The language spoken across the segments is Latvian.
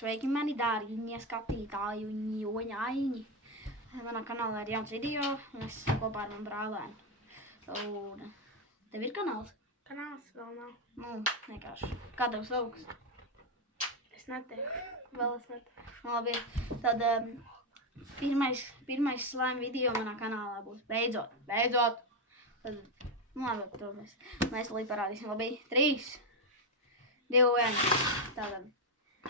Sveiki mani dārgie skatītāji un joņaiņi. Manā kanālā ir jauns video, un es kopā ar manu brālēnu. Un tev ir kanāls? Kanāls vēl nav. Nu, vienkārši. Kā tev sauks? Es neteikšu. Vēl es neteikšu. Nu, labi. Tad pirmais slime video manā kanālā būs. Beidzot. Tad, nu labi, to mēs līdz parādīsim. Labi, 3, 2, 1. Tātad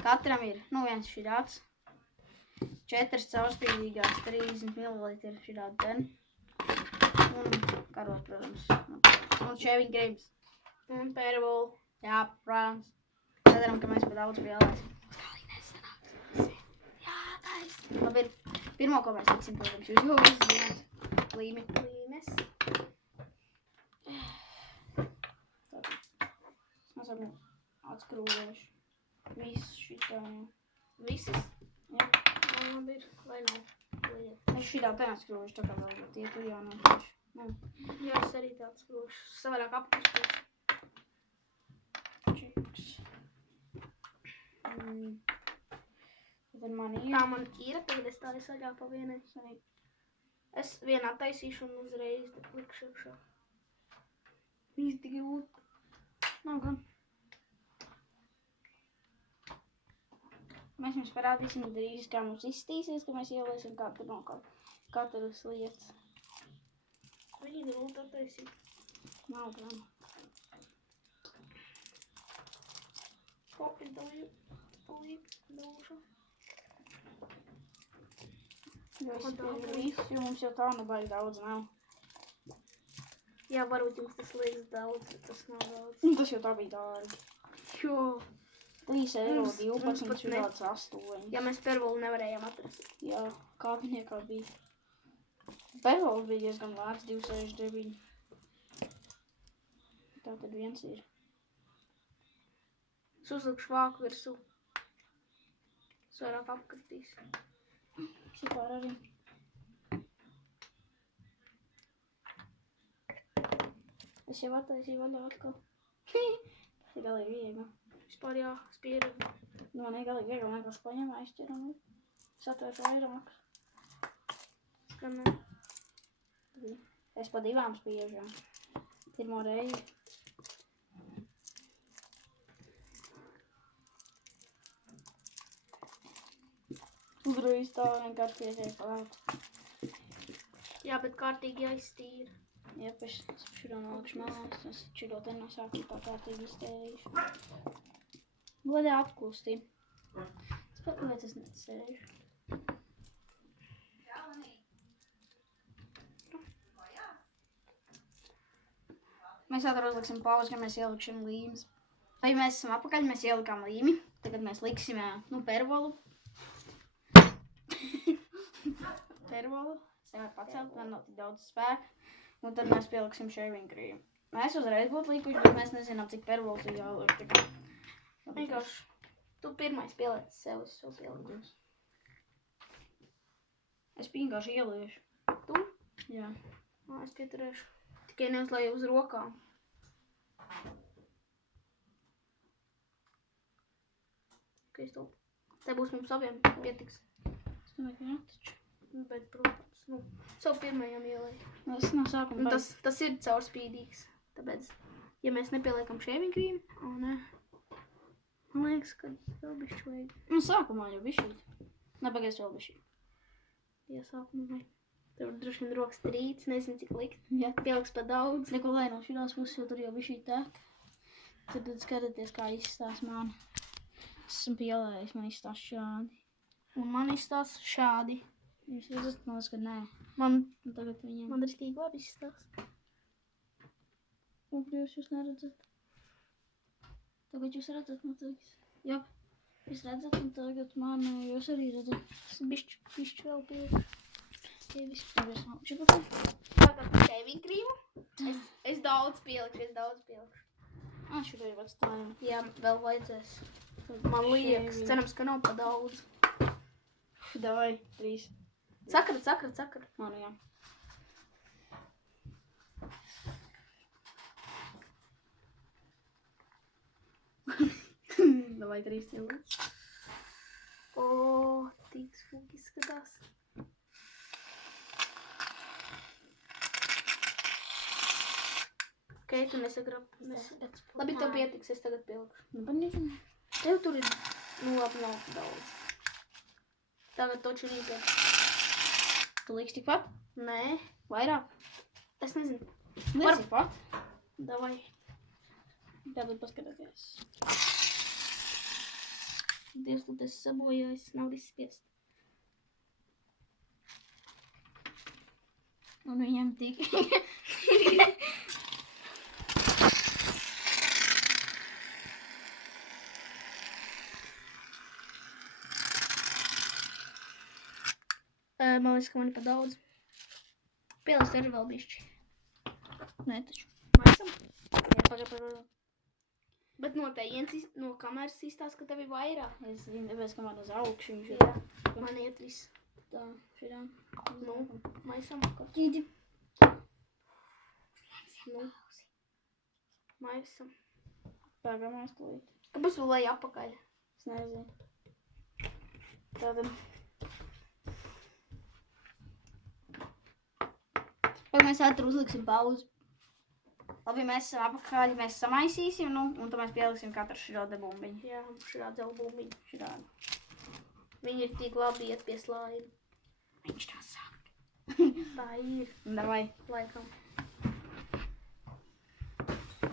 katram ir, nu viens širāds. 4 caurspīdīgās 30 ml širādi ten. Un karot, protams. Un shaving creams. Un pērvolu. Jā, protams. Ceram, ka mēs pa daudz spēlēsim. Skalī nesanāks. Jā, taisn. Labi, pirmo, ko mēs liksim, protams, jūs jau visi zināt. Līmi. Līmes. Mēs esam atskrūvējuši. Viss šitā. Visas? Jā. Man labi ir, vai nav. Liet. Es šitā te atskrūvējuši, tā kā vēl tie tu jānopieši. Nu. Jā, es arī tāds skrūšu. Savādāk apakašpēc. Čiks. Tad man ir. Tā man ir, tagad es tā saļā pa vienai. Es vienā taisīšu un uzreiz likšu iekšā. Viņš tik jūta. Nav gan. Mēs jums parādīsim drīz, kā mums izstīsies, ka mēs ieliesim katru no katras lietas. Viņi grūti attaisīt. Nav gan. Kopi dalīšu. Jo es pieņemu visu, jo mums jau tā nu baigi daudz nav. Jā, varbūt jums tas liekas daudz, bet tas nav daudz. Un tas jau tā bija dārgi. Jo. 3,12 Mums pat ir tāds 8. Ja mēs pervolu nevarējām atrast. Jā, kāpiniekā bija. Pervols bija diezgan vārds, 2,69. Tā tad viens ir. Es uzlikšu vāku virsū. Es vairāk apkritīs. Šipār arī. Es jau attaisīju vaļā atkal. Tas ir galīgi viegli. Vispār jā, spieru. Nu, man ir galīgi viegli, vienkārši paņem aizķer un satvēršu vairākus. Skan ne. Es pa 2 spiežam. Pirmo reizi. Uzreiz tā vienkārši piesiet klāt. Jā, bet kārtīgi jāizstīra. Jā, pēc šurā nolikšu malās. Es šuro te no sākuma tā kārtīgi iztērīšu. Godē apkūstī. Es pat kāpēc es nesēžu. Mēs ātri uzliksim pauzi, kad mēs ielikšam līmes. Vai mēs esam apakaļ, mēs ielikām līmi. Tagad mēs liksim, nu, pervolu. Pervolu. Es nevaru pacelt, man nav tik daudz spēka. Un tad mēs pieliksim shaving cream. Mēs uzreiz būtu likuši, bet mēs nezinām, cik pervols ir jāliek. Vienkārši. Tu pirmais pieliec sev, es sev pieliku. Es vienkārši ieliešu. Tu? Jā. Nā, es pieturēšu. Tikai neuzlēju uz rokām. Ok, stop. Te būs mums abiem pietiks. Es domāju, ka jā, taču. Bet, protams, nu, savu pirmajam ielēju. Es no sākuma Tas ir caurspīdīgs. Tāpēc, ja mēs nepieliekam shaving cream, man liekas, ka vēl bišķi vajag. Nu, sākumā jau bišķīt. Nepagaies vēl bišķīt. Ja sākumā vajag. Tur droši vien rokas trīc, nezinu, cik likt. Jā. Pieliks pa daudz. Neko lai no šitās puses, jo tur jau bišķīt tek. Tad skatieties, kā izstās man. Esmu pielējis, man izstās šādi. Un man izstās šādi. Jūs redzat, man liekas, ka nē. Man Tagad viņam. ristīgi labi izstās. Ugrījus jūs neredzat. Tagad jūs redzat, man teiks. Jā. Jūs redzat, un tagad man jūs arī redzat. Es bišķi vēl pieliku. Tie visi pagaies nav. Šipatā. Tagad shaving creamu. Es daudz pielikšu. Šitā jau atstājam. Jā, vēl vajadzēs. Man liekas, cerams, ka nav pa daudz. Davai, 3. Sakrat. Man jā. Давай 3 сделаем. smuki izskatās. Ok, tu nesagrab. Labi, tev pietiks, es tagad pilkšu. Nu, paņemsim. Tev tur ir, nu labi, nav daudz. Tagad toču nīpē. Tu liks tikpat? Nē, Vairāk? es nezinu. Liks tikpat. Davai. Tātad paskatieties. Dievs, tu esi sabojājis, nav izspiest. Un viņam tik. Man liekas, ka man ir pa daudz. Pielast arī vēl bišķi. Nē, taču. Maisam. Jā, pagaid. Bet no kameras izstāst, ka tev ir vairāk. Es zinu, tāpēc, ka man uz augšu viņš ir. Jā, man iet viss. Tā, šitā. Nu, maisam. Ķīdi. Nu. Maisam. Pagamās klīt. Kāpēc vēl lai apakaļ? Es nezinu. Tātad. Pagaid, mēs ātri uzliksim pauzi. Labi, mēs esam apakaļ, mēs samaisīsim, nu, un tad mēs pieliksim katru šādu bumbiņu. Jā, šāda dzela bumbiņa. Šādu. Viņi ir tik labi iet pie slāņa. Viņš tā sāk. Tā ir. Davai. Laikam.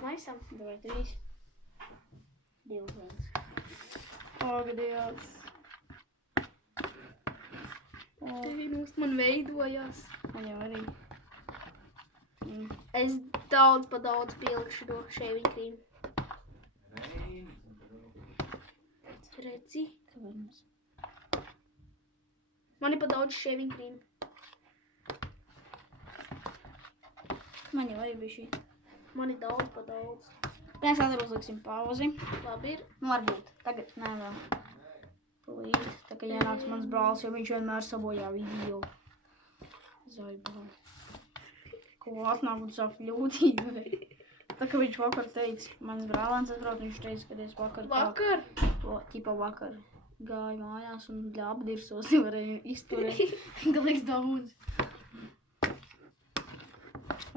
Maisam. Davai 3. 2, 1. O, Dievs. Tēnus man veidojās. Man jau arī. Es daudz pa daudz pielikšu to shaving cream. Redzi? Kāpēc mums? Man ir pa daudz shaving cream. Man jau arī bija šī. Man ir daudz pa daudz. Mēs ātri uzliksim pauzi. Labi ir. Nu, varbūt. Tagad, nē, vēl. Tūlīt. Tā kā ienāks mans brālis, jo viņš vienmēr sabojā video. Zaibā. Ko atnāk un sāk ļūtīt. Tā kā viņš vakar teica, mans brālēns atbrauc, viņš teica, ka es vakar. Ķipa vakar gāju mājās un apdirsos nevarēju izturēt. Galīgs daudz.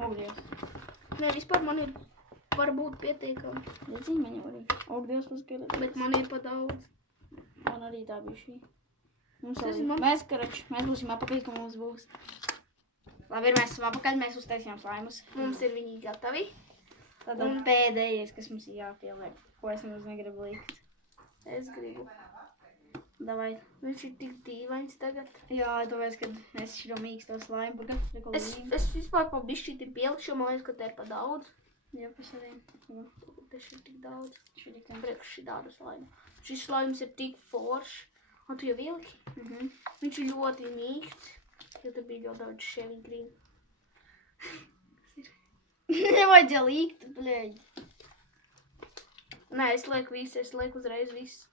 O, Dievs. Nē, vispār man ir varbūt pietiekami. Nezinu, man jau arī. O, Dievs, paskatīt. Bet man ir pa daudz. Man arī tā bija šī. Mums Tas arī. man- Mēs būsim apakaļ, ka mums būs. Labi, mēs esam apakaļ, mēs uztaisījām slaimus. Mums ir viņi gatavi. Tad pēdējais, kas mums ir jāpieliek, ko es nemaz negribu likt. Es gribu. Davai. Viņš ir tik dīvains tagad. Jā, tāpēc, kad es šo mīksto slaimu burga. Es vispār pa bišķīti pielikšu, jo man liekas, ka te ir pa daudz. Jā, pēc arī. Te ir tik daudz. Šitā. Priekš šī tādu slaimu. Šis slaims ir tik foršs. Un tu jau vilki? Viņš ir ļoti mīksts. Jo te bija ļoti daudz shaving cream. Nevajadzēja līkt, bļēģi. Nē, es lieku visu, es lieku uzreiz visu.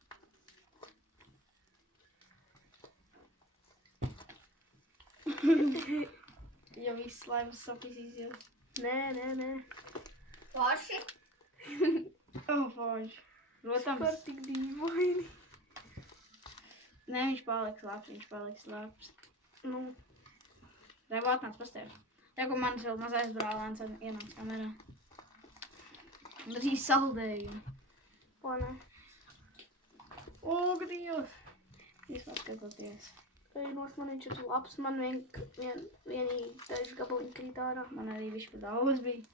Ja viss slaimas sopis izjūt. Nē. Forši? Forši. Vispār Protams. tik dīvaini. Nē, viņš paliks labs. Nu, Reibu atnāc pastāv. Tā, ko manis vēl mazais brālēns ienāc kamerā. Un tas īsti saldējumi. ko nē. O, Dievs! Vispār skatoties. Reinos man viņš ir labs, man vienīgi daži gabaliņi krīt ārā. Man arī viņš pa daudz bija.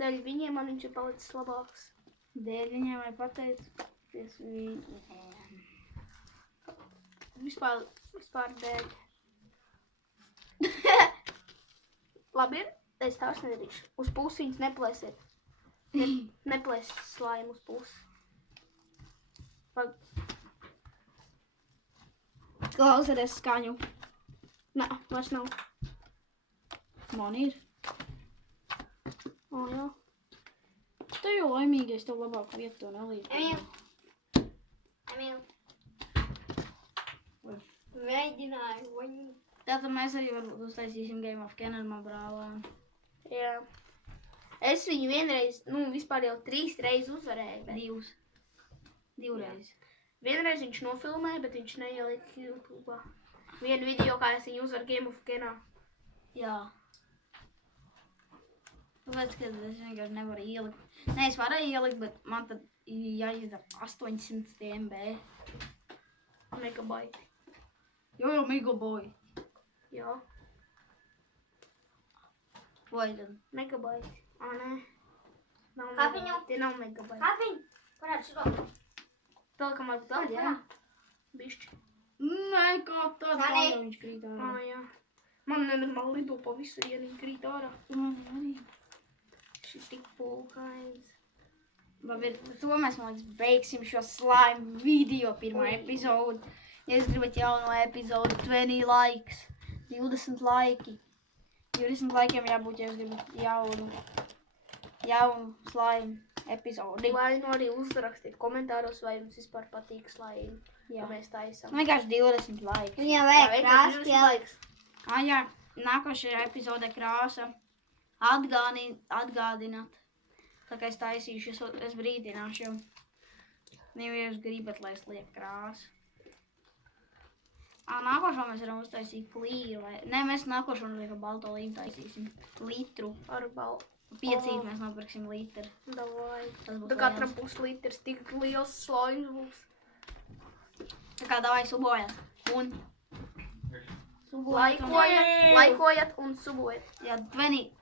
Dēļ viņiem man viņš ir palicis labāks. Dēļ viņiem vai pateicu. Vispār dēļ. Labi ir, es tā vairs nedarīšu. Uz pusi viņas neplēsiet. Neplēs slaimu uz pusi. Klausieties skaņu. Nē, vairs nav. Man ir. O, jā. Tu jau laimīgais, tev labāk vietu to nelīdz. Emīl. Mēģināju. Tātad mēs arī varbūt uztaisīsim Game of Cannon brālēm. Jā. Es viņu vienreiz, vispār jau 3 reizes uzvarēju. Bet... Divreiz. Vienreiz viņš nofilmēja, bet viņš neielika YouTube. Vienu video, kā es viņu uzvaru Game of Kenā. Jā. Tāpēc, ka es vienkārši nevaru ielikt. Nē, es varēju ielikt, bet man tad jāizdara 800 MB. Megabaiti. Jo, megabaiti. Jā, Vai tad? megabaiti. Nē. Nav Kā viņu? megabaiti, tie nav megabaiti. Kāpiņ? Parādi šo. Telikam varbūt tā? Jā. Bišķi. Nē, kā tad? Nē. Kā viņš krīt ārā? Jā. Man nenormāli lido pa visu ieniņu krīt ārā. Man arī. Šis tik pulkains. Labi, ar to mēs, man liekas, beigsim šo slime video pirmo epizodu. Ja jūs gribat jauno epizodu, 20 likes, 20 laiki. 20 laikiem jābūt, ja jūs gribat jaunu slime epizodi. Vai nu arī uzrakstiet komentāros, vai jums vispār patīk slime, Jā. ko mēs taisām. Vienkārši 20 laiki. Viņam vajag krāsu pielikt. laiks. Jā, nākošajā epizodē krāsa. Atgādināt. Tā kā es taisīšu, es brīdināšu jau. Ja jūs gribat, lai es lieku krāsu. Nākošo mēs varam uztaisīt plīru. Nē, mēs nākošo liekam balto līmu taisīsim. Litru. Ar balvu. Piecīt mēs nopirksim litru. Davai. Tas būs Tu katram liels. puslitrs tik liels slaims būs. Tā kā davai subojat. Un Laikojat un subojat. jā,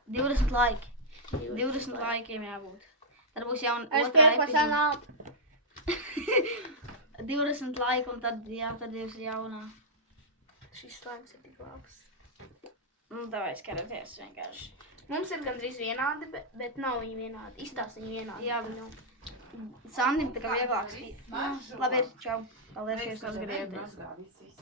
20 laiki. 20 laikiem jābūt. Tad būs jauna Es otrā pieku epizode. sanātu. 20 laiki un tad, jā, tad jūs jaunā. Šis slaims ir tik labs. Nu, davai skaraties vienkārši. Mums ir gandrīz vienādi, bet nav viņi vienādi. Izstāst viņi vienādi. Jā, bet Sandim tā kā vieglāks. Labi, čau. Paldies, ka jūs uzgadījāties.